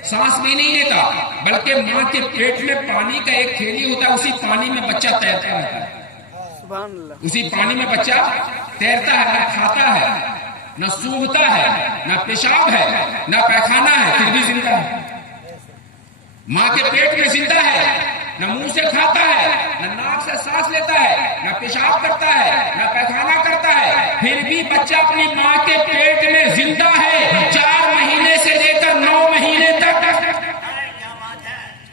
سانس بھی نہیں لیتا، بلکہ ماں کے پیٹ میں پانی کا ایک تھیلی ہوتا ہے، اسی پانی میں بچہ تیرتا رہتا ہے، اسی پانی میں بچہ تیرتا ہے، نہ کھاتا ہے، نہ سونگتا ہے، نہ پیشاب ہے، نہ پیخانہ ہے، پھر بھی زندہ ہے۔ ماں کے پیٹ میں زندہ ہے، نہ منہ سے کھاتا ہے، نہ ناک سے سانس لیتا ہے، نہ پیشاب کرتا ہے، نہ پیخانہ کرتا ہے، پھر بھی بچہ اپنی ماں کے پیٹ میں زندہ ہے۔ 4 مہینے سے لے کر 9 مہینے تک،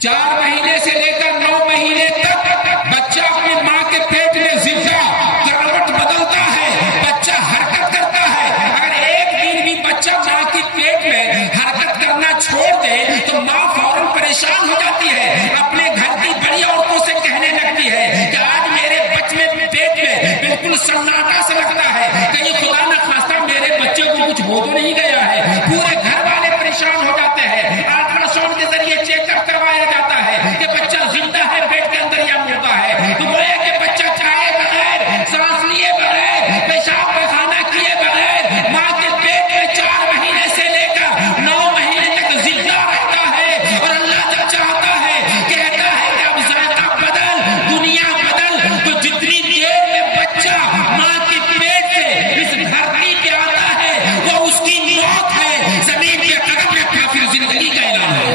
4 مہینے سے لے کر 9 مہینے تک بچہ اپنی ماں کے پیٹ میں زندہ، کروٹ بدلتا ہے، بچہ حرکت کرتا ہے۔ اگر ایک دن بھی بچہ ماں کے پیٹ میں حرکت کرنا چھوڑ دے تو ماں فوراً پریشان ہو جاتی ہے، اپنے گھر کی بڑی عورتوں سے کہنے لگتی ہے کہ آج میرے بچے پیٹ میں بالکل سناٹا سا لگتا ہے، کہیں خدا نہ خواستہ میرے بچے کو کچھ ہو تو نہیں گیا ہے۔ پورے گھر والے پریشان ہو جاتے ہیں، الٹرا ساؤنڈ کے ذریعے چیک اپ کروایا جاتا ہے کہ بچہ زندہ ہے پیٹ کے اندر یا مردہ ہے۔ تو گویا کہ بچہ کھائے بغیر، سانس لیے بغیر، پیشاب پیخانہ کیے بغیر ماں کے پیٹ میں 4 مہینے سے لے کر 9 مہینے تک زندہ رہتا ہے۔ اور اللہ جب چاہتا ہے کہتا ہے کہ اب ذائقہ بدل، دنیا بدل، تو جتنی دیر میں بچہ ماں کے پیٹ سے اس دھرتی پہ آتا ہے وہ اس کی موت ہے۔ زمین پہ قدم رکھا پھر زندگی کا اعلان ہے،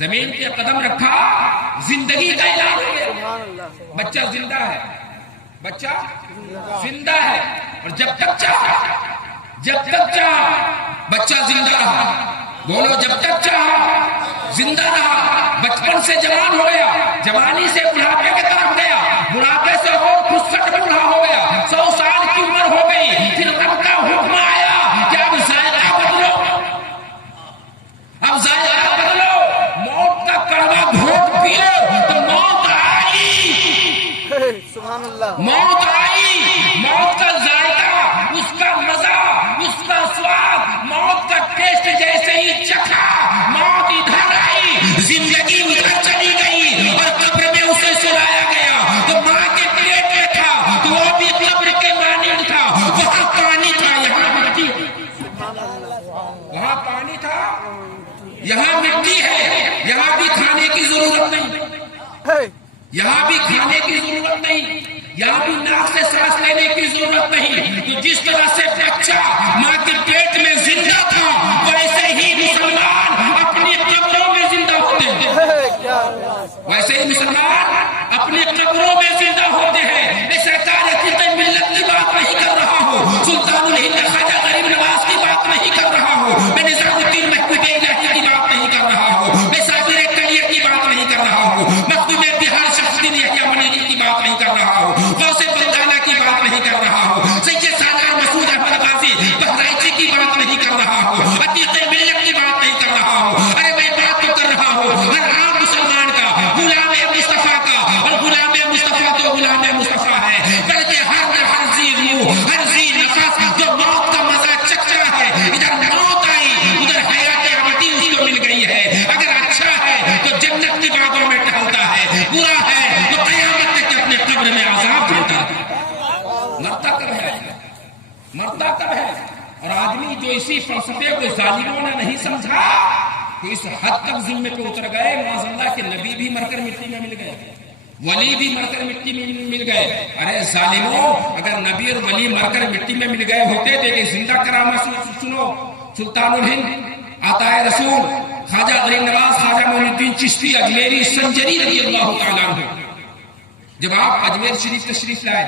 زمین پہ قدم رکھا زندگی کا اعلان ہے۔ بچہ زندہ ہے، بچہ زندہ ہے، اور جب تک چاہا بچہ زندہ رہا۔ بولو، جب تک چاہا زندہ رہا۔ بچپن سے جوان ہو گیا، جوانی سے بڑھاپے کی طرف گیا، بڑھاپے سے اور خود سٹ بوڑھا ہو گیا، 100 سال کی عمر ہو گئی، پھر رب کا حکم آیا کہ اب ذائقہ بدلو، اب ذائقہ بدلو، موت کا کڑوا گھونٹ پیو۔ تو موت آئی، سبحان اللہ، موت آئی، موت کا ذائقہ، اس کا مزہ، اس کا سواد، موت کا ٹیسٹ جیسے ہی چکھا، موت ادھر آئی، زندگی ادھر چلی گئی، اور قبر میں اسے سلایا گیا۔ تو ماں کے پیٹ میں تھا تو وہ بھی قبر کے مانند تھا، وہاں پانی تھا، یہاں مٹی، وہاں پانی تھا، یہاں مٹی ہے، یہاں بھی کھانے کی ضرورت نہیں، یہاں بھی کھانے کی ضرورت نہیں، یہاں بھی ناک سے سانس لینے کی ضرورت نہیں۔ تو جس طرح سے بچہ ماں کے پیٹ میں زندہ تھا، ویسے ہی مسلمان اپنی قبروں میں زندہ ہوتے ہیں، ویسے ہی مسلمان اپنی قبروں میں زندہ ہوتے ہیں۔ میں سرکار فقہ ملت کی بات نہیں کر رہا ہوں، سلطان الہند خواجہ غریب نواز کی بات نہیں کر رہا ہوں، میں نظام الدین محبوب الہی کی بات نہیں کر رہا ہوں، میں صابر کلیہ کی بات نہیں کر رہا ہوں، مخدوم بہار شمس الدین یحییٰ منیری کی بات نہیں کر رہا ہوں، غوث بنگالہ کی بات نہیں کر رہا ہوں، سید سالار مسعود احمد غازی بہرائچی کی بات نہیں کر رہا ہوں، عتیق ملت کی بات نہیں کر رہا ہوں۔ ارے میں بات تو کر رہا ہوں ہر عام مسلمان کا، غلام مصطفیٰ کا، اور غلام مصطفیٰ تو غلام مصطفیٰ ہے، بلکہ ہر زی روح، ہر زی نفس جو موت کا مزہ چکھا ہے، ادھر موت آئی، ادھر حیات ابدی اس کو مل گئی ہے۔ اگر اچھا ہے تو جنت کی باغوں میں ٹہلتا ہے، برا ہے تو قیامت تک اپنے قبر میں عذاب جھیلتا ہے۔ مرتا کب ہے؟ مرتا کب ہے؟ اور آدمی جو اسی فلسفے کو ظالموں نے نہیں سمجھا تو اس حد تک ذمے پہ اتر گئے، معاذ اللہ کے نبی بھی مر کر مٹی میں مل گئے، ولی بھی مر کر مٹی میں مل گئے. ارے ظالموں، اگر نبی اور ولی مر کر مٹی میں مل گئے ہوتے تھے کہ زندہ کرامت سنو. سلطان الہند عطائے رسول خواجہ غریب نواز خواجہ معین الدین چشتی اجمیری سنجری رضی اللہ تعالیٰ عنہ، جب آپ اجمیر شریف تشریف لائے،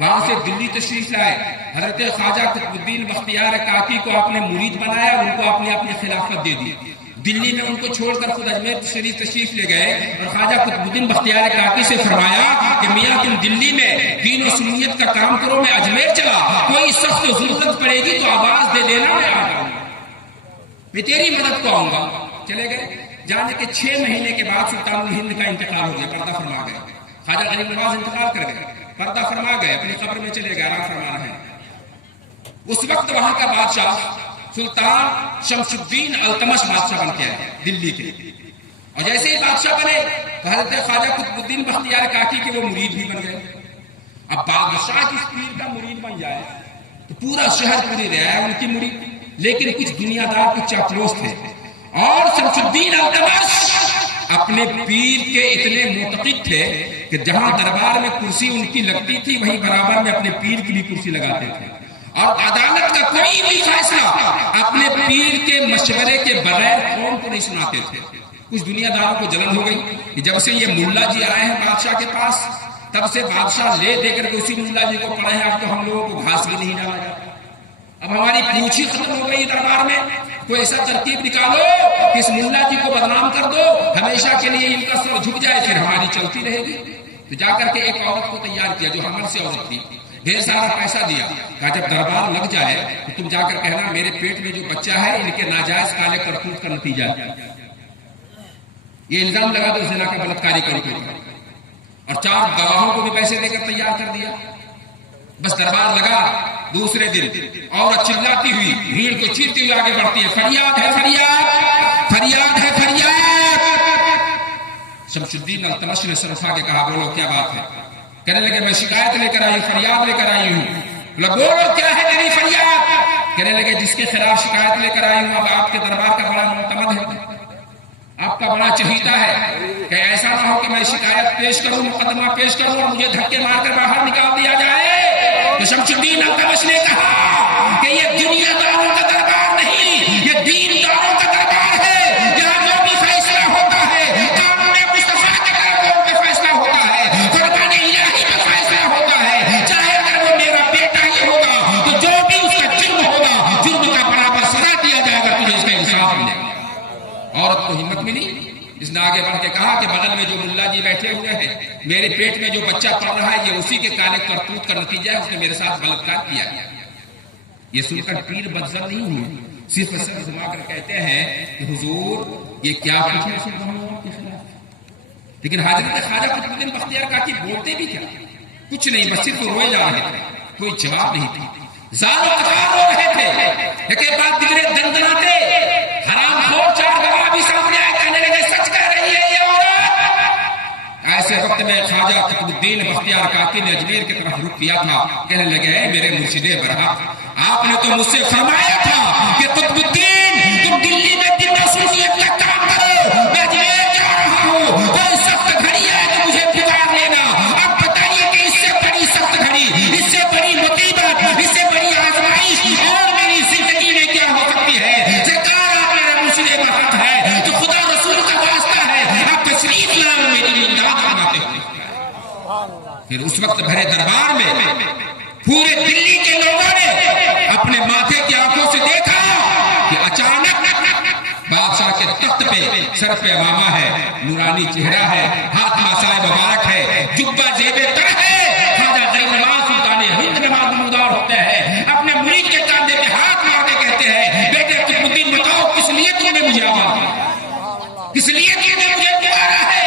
وہاں سے دلی تشریف لائے، حضرت خواجہ قطب الدین بختیار کاکی کو آپ نے مرید بنایا، ان کو آپ نے اپنی خلافت دے دی. دلی میں ان کو چھوڑ کر خود اجمیر شریف تشریف لے گئے اور خواجہ قطب الدین بختیار کاکی سے فرمایا کہ میاں تم دلی میں دین و سنیت کا کام کرو، میں اجمیر چلا، کوئی سخت ضرورت پڑے گی تو آواز دے دینا، میں آ جاؤں گا، میں تیری مدد کو آؤں گا. چلے گئے. جانے کے 6 مہینے کے بعد سلطان الہند کا انتقال ہو گیا، پردہ فرما گئے. خواجہ غریب نواز انتقال کر گئے، پردہ فرما گئے، اپنی قبر میں چلے گئے، آرام فرما رہے ہیں. اس وقت وہاں کا بادشاہ سلطان شمس الدین التمش بادشاہ بن کے آئے دلی کے. اور جیسے ہی بادشاہ بنے تو حضرت خواجہ قطب الدین بختیار کاکی کے وہ مرید بھی بن گئے. اب بادشاہ جس پیر کا مرید بن جائے تو پورا شہر پوری رہا ہے ان کی مرید. لیکن کچھ دنیا دار، کچھ چاپلوس تھے، اور شمس الدین التمش اپنے پیر کے اتنے معتقد تھے کہ جہاں دربار میں کرسی ان کی لگتی تھی وہیں برابر میں اپنے پیر کی بھی کرسی لگاتے تھے، اور عدالت کا کوئی بھی فیصلہ اپنے پیر کے مشورے کے بغیر قوم کو نہیں سناتے تھے. کچھ دنیا داروں کو جلن ہو گئی کہ جب سے یہ ملا جی آئے ہیں بادشاہ کے پاس، تب سے بادشاہ لے دے کر کے اسی ملا جی کو پڑھے ہیں، اب تو ہم لوگوں کو گھاس بھی نہیں ڈالا جاتا، اب ہماری پوچھ ہی ختم ہو گئی دربار میں. کوئی ایسا ترتیب نکالو کہ اس ملا جی کو بدنام کر دو، ہمیشہ کے لیے ان کا سر جھک جائے، پھر ہماری چلتی رہے گی. تو جا کر کے ایک عورت کو تیار کیا جو حمل سے عورت تھی، ڈھیر سارا پیسہ دیا، کہا جب دربار لگ جائے تو تم جا کر کہنا میرے پیٹ میں جو بچہ ہے ان کے ناجائز کالے کرتوت کا نتیجہ ہے. یہ الزام لگا دو زنا کا، بلاత్కాری کر، اور 4 گواہوں کو بھی پیسے دے کر تیار کر دیا. بس دربار لگا. دوسرے دن عورت چلاتی ہوئی بھیڑ کو چیرتی ہوئی آگے بڑھتی ہے، فریاد ہے فریاد، فریاد ہے فریاد. شمس الدین التمش نے سر اٹھا کے کہا بولو کیا بات ہے؟ کہنے لگے میں شکایت لے کر آئی ہوں، فریاد لے کر آئی ہوں. بولو کیا ہے تیری فریاد؟ کہنے لگے جس کے خلاف شکایت لے کر آئی ہوں اب آپ کے دربار کا بڑا معتمد ہے، آپ کا بڑا چہیتا ہے، کہ ایسا نہ ہو کہ میں شکایت پیش کروں، مقدمہ پیش کروں اور مجھے دھکے مار کر باہر نکال دیا جائے. تو شمس الدین التمش نے کہا کہ یہ دنیا داروں کا دربار نہیں، یہ دین داروں کا دربار ہے. یہاں جو بھی فیصلہ ہوتا ہے قانون مصطفیٰ کے قانون پہ فیصلہ ہوتا ہے، فرمان الہی پہ فیصلہ ہوتا ہے. چاہے اگر وہ میرا بیٹا ہی ہوگا تو جو بھی اس کا جرم ہوگا جرم کا برابر سزا دیا جائے گا، تجھے اس کا انصاف ملے گا. عورت کو ہمت ملی، اس نے آگے بڑھ کے کہا کہ بغل میں جو ملا جی بیٹھے ہوئے ہیں، میرے پیٹ میں جو بچہ پڑ رہا ہے یہ اسی کے کالے کرتوت کا نتیجہ ہے، اس نے میرے ساتھ بلاత్కాر کیا. یہ سن کر پیر بدزن نہیں ہوئے، صرف سر جما کر کہتے ہیں کہ حضور یہ کیا کچھ ہے سن رہا ہوں آپ کے خلاف. لیکن حضرت خواجہ قطب الدین بختیار کاکی بولتے بھی کیا؟ کچھ نہیں، بس صرف روئے جا رہے تھے، کوئی جواب نہیں تھا. زار و قطار رو رہے تھے. ایک بات دگرے دندناتے حرام خور 4 گواہ بھی سامنے آئے، کہنے لگے سچ کہہ رہی ہے یہ عورت. ایسے وقت میں خواجہ قطب الدین بختیار کاکی نے اجمیر کی طرف رخ کیا تھا. کہنے لگے اے میرے مرشد برحق، آپ نے تو مجھ سے فرمایا تھا کہ قطب الدین تم دلی میں دین و سنیت کا کام کرو، میں اجمیر جا رہا ہوں، کوئی سخت گھڑی ہے تو مجھے پکار لینا. اب بتائیے کہ اس سے بڑی سخت گھڑی، اس سے بڑی مصیبت، اس سے بڑی آزمائش اور میری زندگی میں کیا ہو سکتی ہے؟ سرکار آپ میرے مرشد برحق ہے تو خدا رسول کا واسطہ ہے، آپ تشریف لاؤ میری امداد بناتے ہوئے. پھر اس وقت بھرے دربار میں پورے دلی کے لوگوں نے اپنے ماتھے کی آنکھوں سے دیکھا کہ اچانک بادشاہ کے تخت پہ سر پہ عمامہ ہے، نورانی چہرہ ہے، ہاتھ مسائے مبارک ہے، جبہ جیب تر ہے. خواجہ غریب نواز سلطان ہند میں نمودار ہوتے ہیں، اپنے مرید کے کاندھے پہ ہاتھ مار کے کہتے ہیں بیٹے قطب الدین بتاؤ کس لیے تم نے مجھے آواز دی، کس لیے تم نے مجھے پکارا ہے؟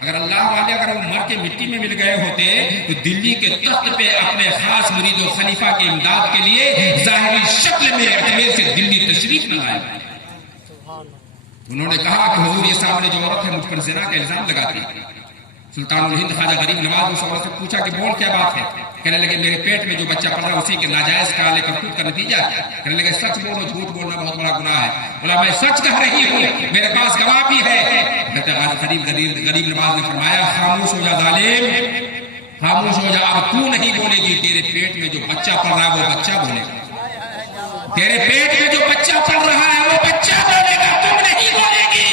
اگر اللہ والے اگر وہ مر کے مٹی میں مل گئے ہوتے تو دلی کے تخت پہ اپنے خاص مرید و خلیفہ کی امداد کے لیے ظاہری شکل میں اجمیر سے دلی تشریف نہ لائے. انہوں نے کہا کہ حضور یہ سامنے جو عورت ہے مجھ پر زنا کا الزام لگاتی ہے. سلطان الہند خواجہ غریب نواز اس عورت سے پوچھا کہ بول کیا بات ہے؟ کہنے لگے میرے پیٹ میں جو بچہ پڑ رہا ہے اسی کے ناجائز کالے کرتوت کا نتیجہ ہے. کہنے لگے سچ بولو، جھوٹ بولنا بہت بڑا گناہ ہے. بولا میں سچ کہہ رہی ہوں، میرے پاس گواہ بھی ہے. غریب نواز نے فرمایا خاموش ہو جا ظالم، خاموش ہو جا، اب تو نہیں بولے گی، تیرے پیٹ میں جو بچہ پڑ رہا ہے وہ بچہ بولے گا. تیرے پیٹ میں جو بچہ پڑ رہا ہے وہ بچہ بولے گا، تم نہیں بولے گی.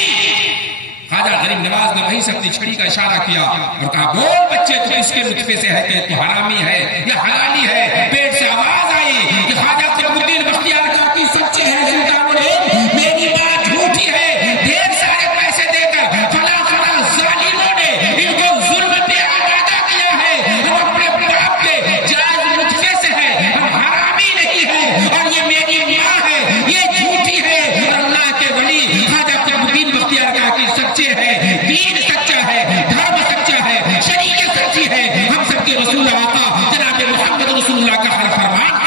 خواجہ غریب نواز نے وہیں سے اپنی چھڑی کا اشارہ کیا اور کہا بول بچے، تو اس کے نطفے سے ہے کہ تو حرامی ہے یا حلالی ہے. پیٹ سے آواز آئی کہ خواجہ قطب الدین بختیار کاکی سچے ہیں، سلطان نے میری بات جھوٹی ہے، ڈھیر سارے پیسے دے کر فلاں فلاں ظالموں نے ان کو ظلم پہ آمادہ کیا ہے. ہم اپنے باپ کے جائز نطفے سے ہے، ہم حرامی نہیں ہے، اور یہ میری ماں ہے، یہ جھوٹی ہے. اور اللہ کے ولی خواجہ قطب الدین بختیار کاکی سچے ہیں، دین سچا ہے، دھرم سچا ہے، شریعت سچی ہے. ہم سب کے رسول آقا جناب محمد رسول اللہ کا ہر فرمان.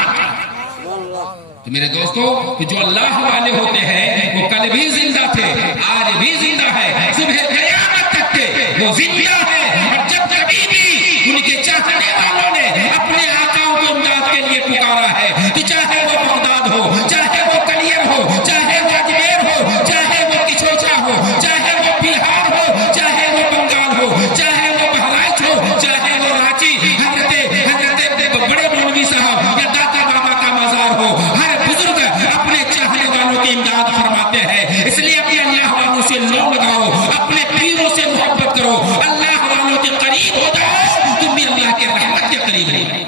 تو میرے دوستو، جو اللہ والے ہوتے ہیں وہ کل بھی زندہ تھے، آج بھی زندہ ہے، صبح قیامت تک تھے، وہ زندہ ہے. اور جب کبھی بھی ان کے چاہنے والوں نے اپنے آقاؤں کو امداد کے لیے پکارا ہے، تو چاہے وہ بغداد ہو، چاہے وہ کلیر ہو، چاہے وہ اجمیر ہو، چاہے وہ کچوچا ہو، چاہے وہ بہار ہو، چاہے وہ بنگال ہو، چاہے وہ بہرائچ ہو، چاہے وہ رانچی، حضرت بڑے مولوی صاحب یا داتا بابا کا مزار ہو، ہر بزرگ اپنے چاہنے والوں کی امداد فرماتے ہیں. اس لیے اپنے اللہ والوں سے لو لگاؤ، اپنے پیروں سے محبت کرو، اللہ والوں کے قریب ہو جاؤ، تم بھی اللہ کے رحمت کے قریب ہو جاؤ.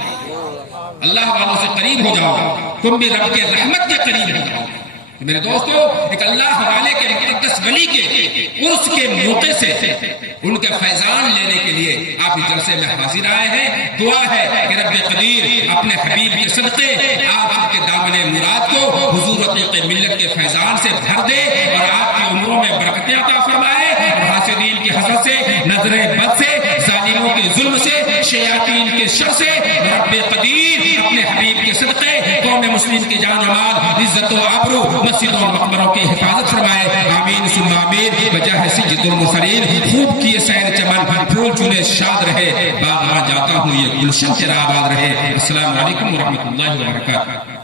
اللہ والوں سے قریب ہو جاؤ، تم بھی رب کے رحمت کے قریب ہو جاؤ. میرے دوستو، ایک اللہ والے کے مقدس ولی کے عرس کے موقع سے ان کے فیضان لینے کے لیے آپ اس جلسے میں حاضر آئے ہیں. دعا ہے کہ رب قدیر اپنے حبیب کے صدقے آپ کے دامن مراد کو حضور عتیق ملت کے فیضان سے بھر دے اور آپ کی عمروں میں برکتیں عطا فرمائے اور حاسدین کی حسد سے، نظر بد سے، ظالموں کے ظلم سے، شیاطین کے شر سے رب قدیر اپنے حبیب کے صدقے قوم مسلم کی جان و مال، عزت و آبرو، مسجدوں اور مقبروں کی حفاظت فرمائے. آمین ثم آمین. بجاہ سید المرسلین. خوب کیے سیر چمن، پھول چنے شاد رہے، باغ جاتا ہوں یہ گلشن تیرا آباد رہے. السلام علیکم ورحمۃ اللہ وبرکاتہ.